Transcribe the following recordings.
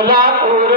ولا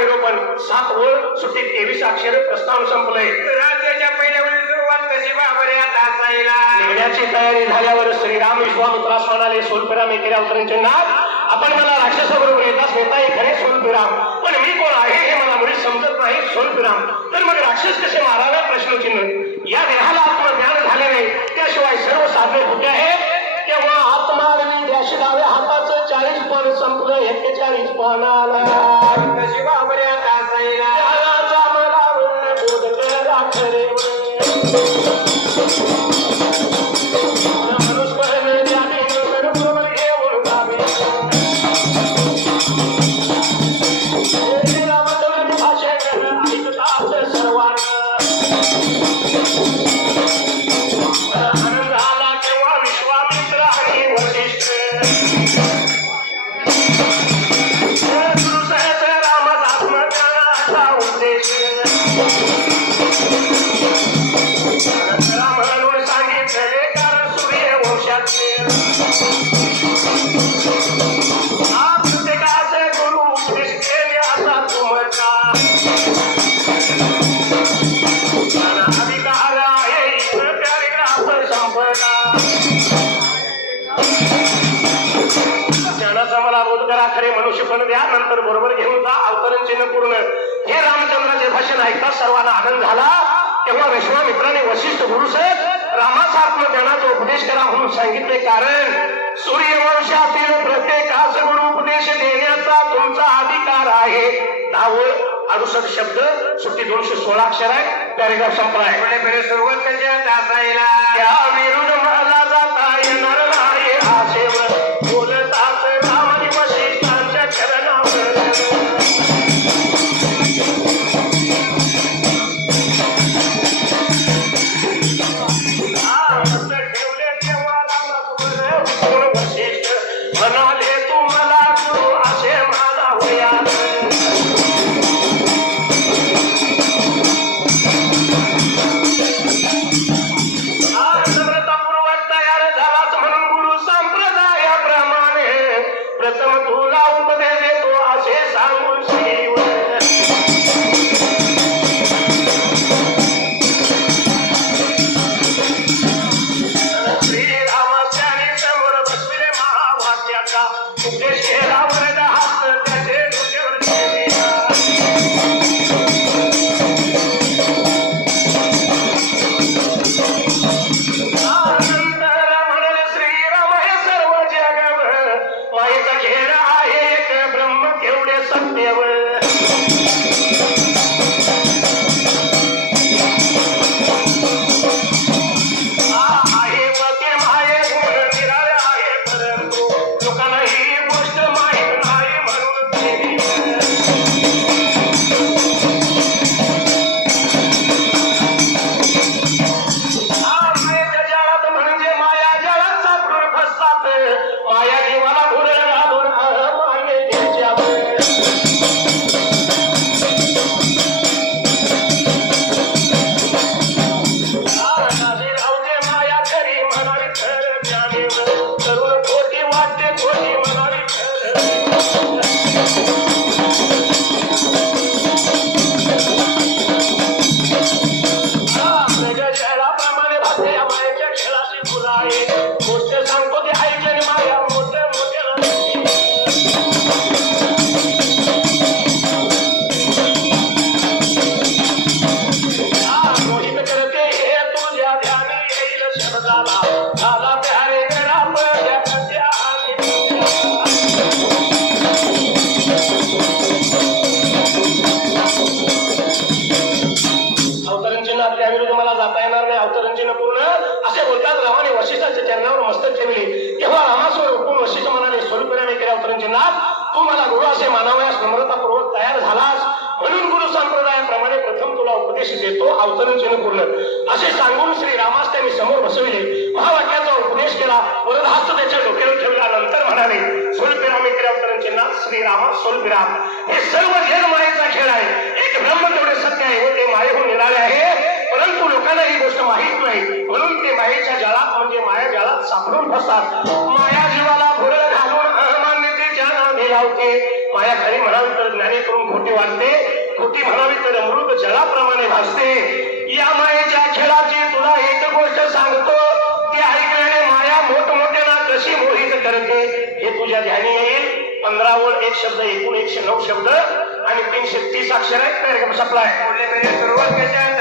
निरूपण सात ओळ सुट्टी तेवीस अक्षर प्रस्ताव संपले. राज्याच्या पहिल्या वेळी सुरुवात कशी बाबरे तयारी झाल्यावर श्रीराम विश्वामित्रास म्हणाले सोलपिराम एकेऱ्या अवतरांचे नाव आपण मला राक्षसाबरोबर येताच नेता खरे सोलपिराम पण मी कोण आहे हे मला मुळी समजत नाही सोलपिराम तर मग राक्षस कसे मारावे? प्रश्नचिन्ह. या देहाला आत्मज्ञान झाल्याने त्याशिवाय सर्व साधने कुठे आहेत? तेव्हा आत्मारणी द्याशी डाव्या हाताचं चाळीस पण संपलं एक्केचाळीस पणाला मला बोध भाषण ऐकता सर्वांना आनंद झाला. तेव्हा विश्वामित्राने वशिष्ठ गुरुसत रामाचा आत्मज्ञानाचा उपदेश करा म्हणून सांगितले कारण सूर्यवंशातील प्रत्येकास गुरु उपदेश देण्याचा तुमचा अधिकार आहे. दहावं अडुसष्ट शब्द सुट्टी दोनशे सोळा अक्षर आहे पॅरेग्राफ संपलाय पुढे फिरे सुरुवात असायला त्या विरुद्ध मला जाता येणार खेळाची केला हात त्याच्या डोक्यावर ठेवला नंतर म्हणाले स्वरूपरामे केल्या अवतरण चिन्हात श्रीरामा स्वरूपराम हे सर्व जग मायेचा खेळ आहे. एक ब्रह्म तेवढे सत्य आहे व ते मायेहून निघाले आहे. परंतु लोकांना ही गोष्ट माहीत नाही. म्हणून ते मायेच्या जाळात म्हणजे माया जाळात सापडून फसतात माया जीवाला भुरळ घालून अहमान्यतेच्या नावे लावते. माया खरी म्हणाल तर ज्ञाने करून खोटी वाटते. खोटी म्हणावी तर अमृत जळाप्रमाणे भासते. या मायेच्या खेळाची तुला एक गोष्ट सांगतो. कशी मोहित करते हे तुझ्या ध्यानी येईल. पंधरा वर एक शब्द एकूण एकशे नऊ शब्द आणि तीनशे तीस अक्षर आहेत. कार्यक्रम संपलाय. सुरुवात कशी आता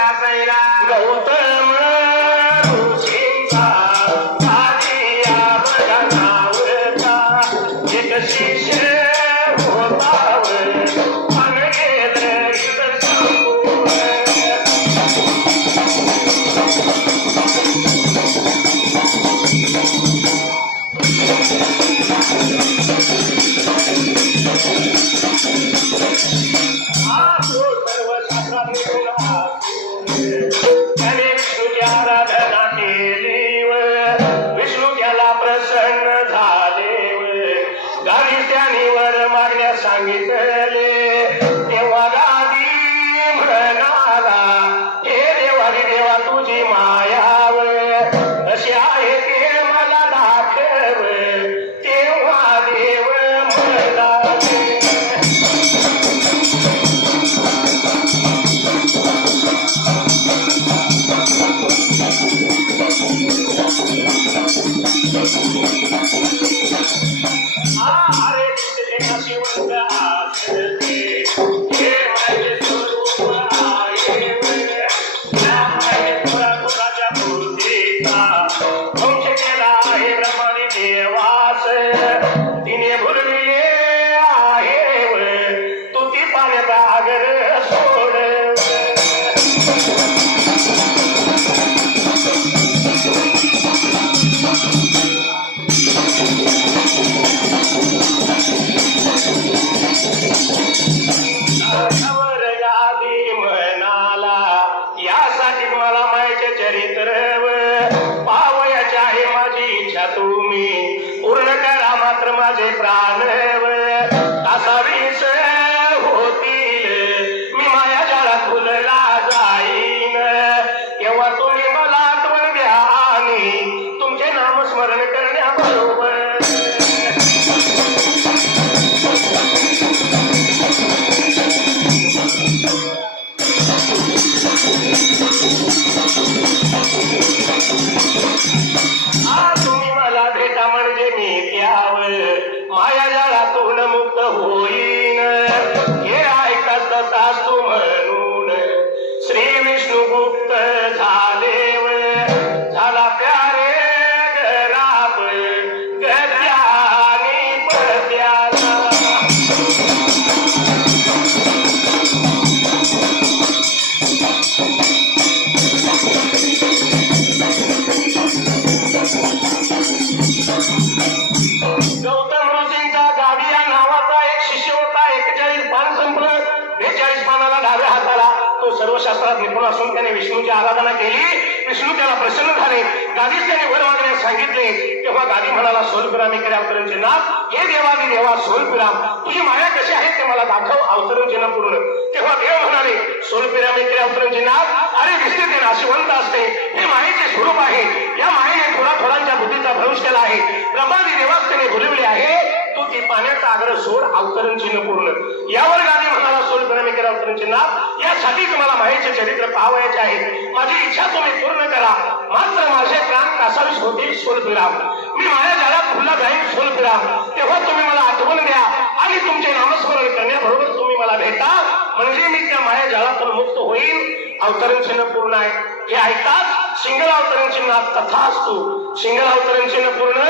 सांगितले तेव्हा गादी म्हणाला सोलपिराम इकडे अवतरण चिन्हात हे देवादी देवा सोलपिराम तुझी माया कशी आहे ते मला दाखव अवतरण चिन्ह पूर्ण तेव्हा देव म्हणाले सोलपिराम इकडे अवतरण चिन्हात अरे दिसते ते नाशिवंत असते. हे मायेचे स्वरूप आहे. या मायेने थोडा थोडांच्या बुद्धीचा भ्रंश केला आहे. ब्रह्मादी देवास त्याने भुलविले आहे. तू ती पाण्याचा आग्रह सोड अवतरण चिन्ह पूर्ण यावर गादी म्हणाला सोल प्रेमी अवतरण चिन्हात यासाठी तुम्हाला माहेचे चरित्र पाहावयाचे आहे. माझी इच्छा तुम्ही पूर्ण करा. मात्र माझे प्राण कासावीस होतील सोलपिराम मी माझ्या जाळ्यात खुल्ला जाईल सोलपिराम तेव्हा तुम्ही मला आठवण द्या आणि तुमचे नामस्मरण करण्याबरोबर तुम्ही मला भेटा. म्हणजे मी त्या माया जाळातून मुक्त होईल अवतरण चिन्ह पूर्ण आहे. हे ऐकतात सिंगल अवतरण चिन्हात तथा असतो. सिंगल अवतरण चिन्ह पूर्ण.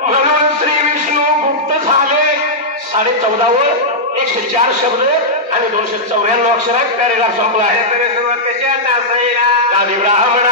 म्हणून श्री विष्णू गुप्त झाले. साडे चौदावर एकशे चार शब्द आणि दोनशे चौऱ्याण्णव अक्षर आहेत. पॅरेग्राफ संपला आहे. ब्राह्मण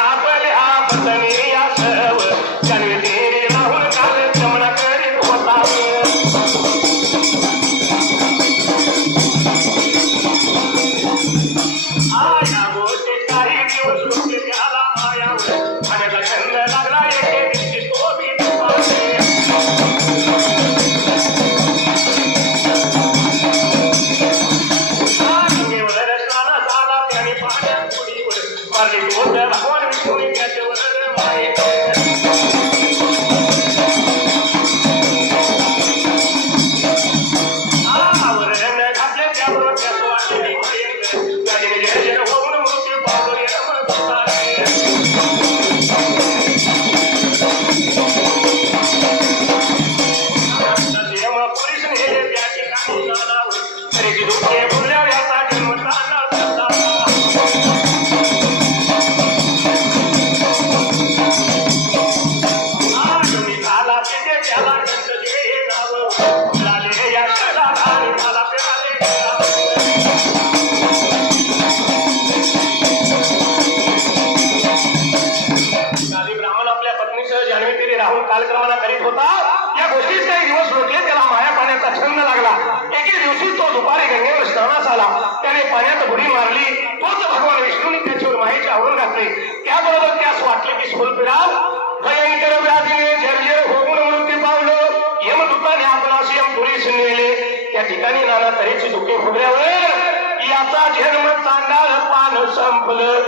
दुःखे याचा जन्म चांडाळ पान संपलं.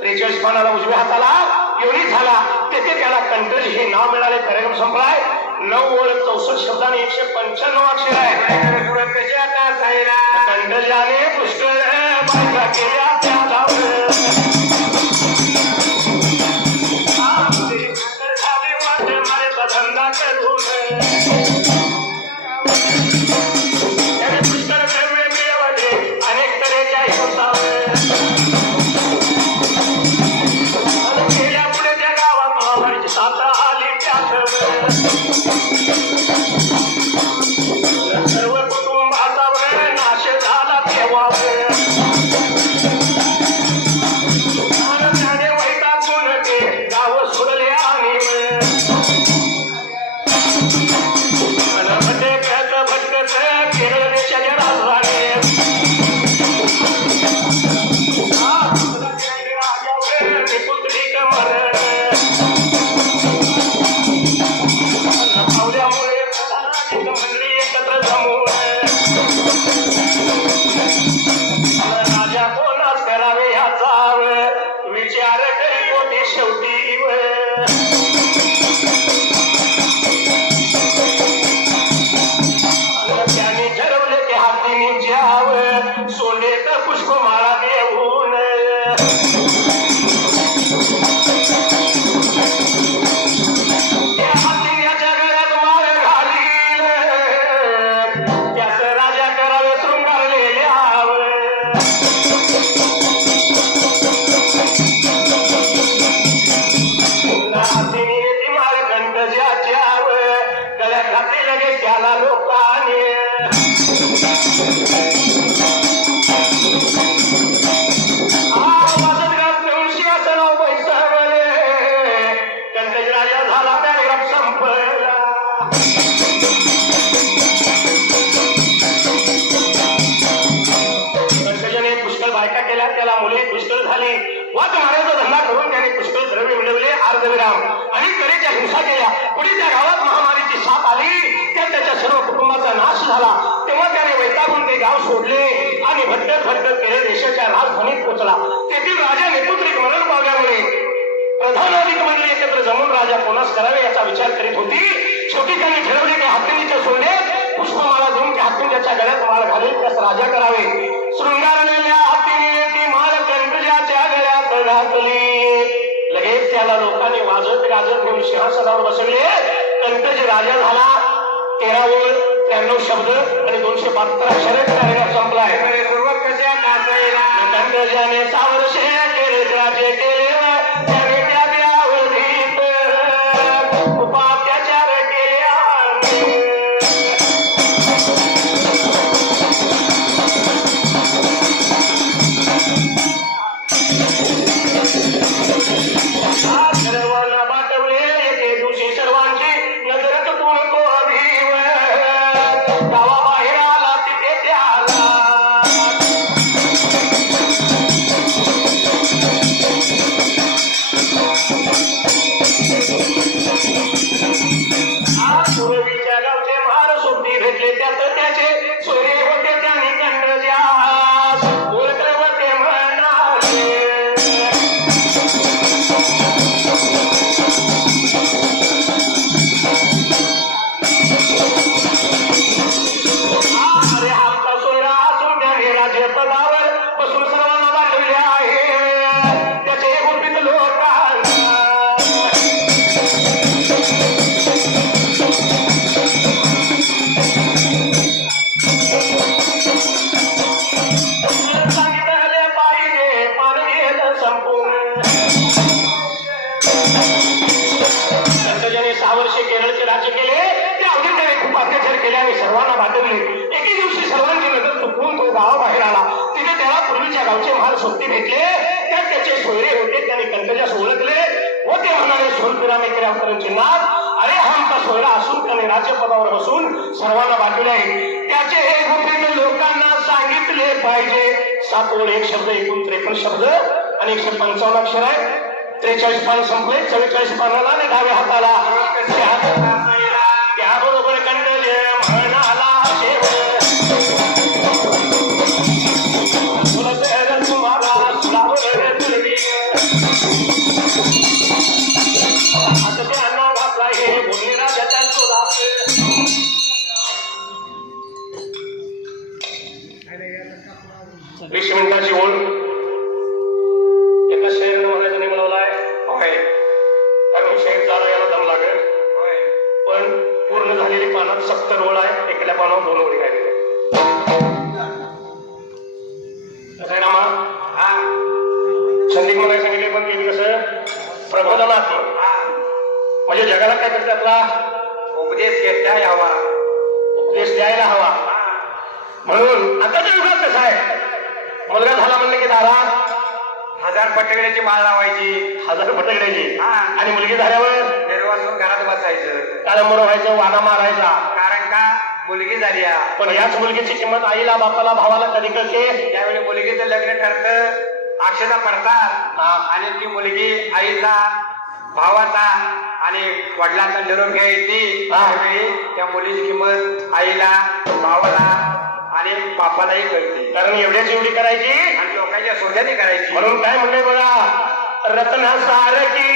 त्रेचाळीस पानाला उजव्या हाताला एवढी झाला. तेथे त्याला कंट्रोल हे नाव मिळाले कार्यक्रम संपलाय. नऊ ओळ चौसष्ट शब्दाने एकशे पंच्याण्णव अक्षर आहे कंडल याने पुष्कळ केल्या त्या धंदा करून त्याने पुष्कळ ठरवले मिळवले अर्धविराम. आणि तऱ्हेच्या हिंसा केल्या पुढे त्या गावात महामारीची साथ आली त्या त्याच्या सर्व कुटुंबाचा नाश झाला. तेव्हा त्याने वैतागून ते गाव सोडले आणि भटकत भटकत केले देशाच्या राजधानीत पोचला तेथील राजा नेपुत्रिक मरण पावल्यामुळे प्रधान अधिक मंडळी एकत्र जमून राजा कोणास करावे याचा विचार करीत होती. शेवटी त्यांनी ठरवले की हत्तीच्या सोडले पुष्पमाला देऊन त्या हत्तीच्या गळ्यात माळ घालेल त्यास राजा करावे. शृंगारलेल्या हत्तीने वाजत गाजत सिंहासनावर बसवले कंटज राजा झाला. तेरा ओळ त्र्याण्णव शब्द आणि दोनशे बहात्तर अक्षरे व ते म्हणाले सोनपिरा मेकरे अवतरण चिन्हात अरे हा आमचा सोयरा असून त्याने राज्यपदावर बसून सर्वांना वाटले आहे त्याचे हे गुपित लोकांना सांगितले पाहिजे। सात ओळ एक शब्द एकूण त्रेपन्न शब्द आणि एकशे पंचावन्न अक्षर आहे. त्रेचाळीस पान संपले चव्वेचाळीस पानाला आणि डाव्या हाताला जगाला काय करते आपला उपदेश घेता यावा उपदेश द्यायला हवा. म्हणून आताच्या युगात कसं आहे? मुलगा झाला म्हणलं की दारात हजार पटकड्याची माळ लावायची. हजार पटकड्याची. आणि मुलगी झाल्यावर? निर्वासून घरात बसायचं. काळंबर व्हायचं वाना मारायचा. कारण का? मुलगी झाली. पण याच मुलगीची किंमत आईला बापाला भावाला कधी कळते? त्यावेळी मुलगीचं लग्न ठरतं. अक्षता पडतात. आणि ती मुलगी आईचा भावाचा आणि वडिलांचा निरोप घ्यायची. त्यावेळी त्या मुलीची किंमत आईला भावाला आणि बापालाही कळते. कारण एवढ्याच एवढी करायची? आणि लोकांच्या सोड्याने करायची. म्हणून काय म्हणले बघा रत्न सारखी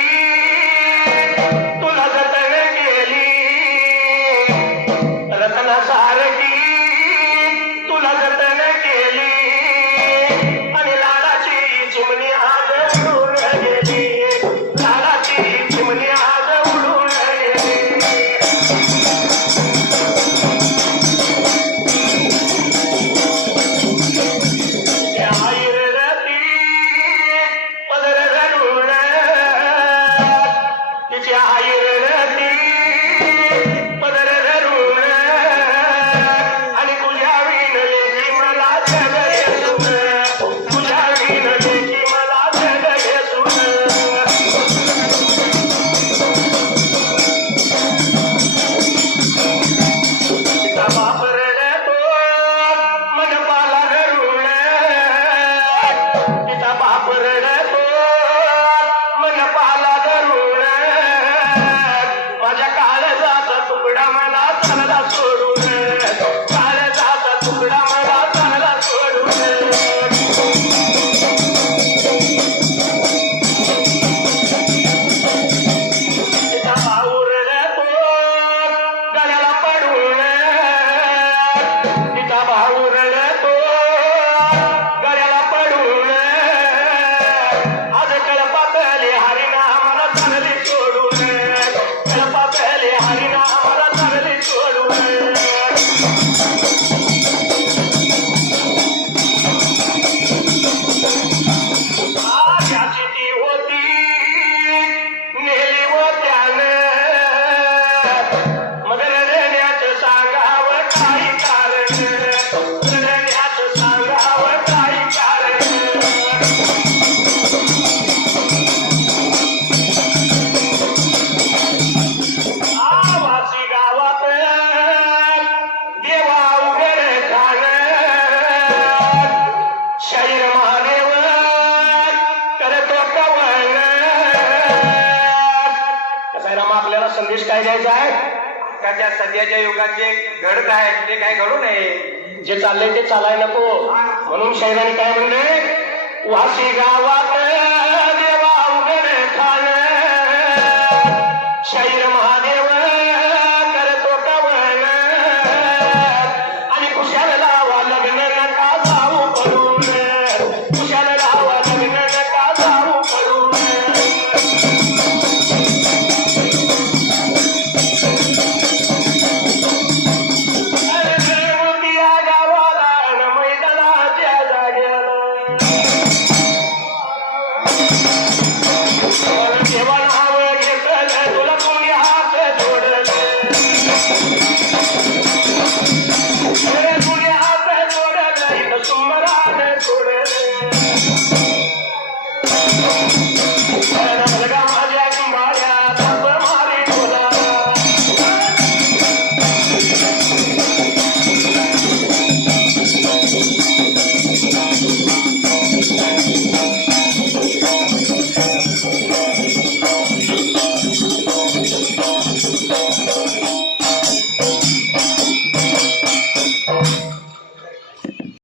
ela parou. उपदेश काय द्यायचा आहे? आताच्या सध्याच्या युगात जे काय ते काय घडू नये. जे चाललंय ते चालाय नको. म्हणून शाहिराने काय म्हणले? वाशी गावात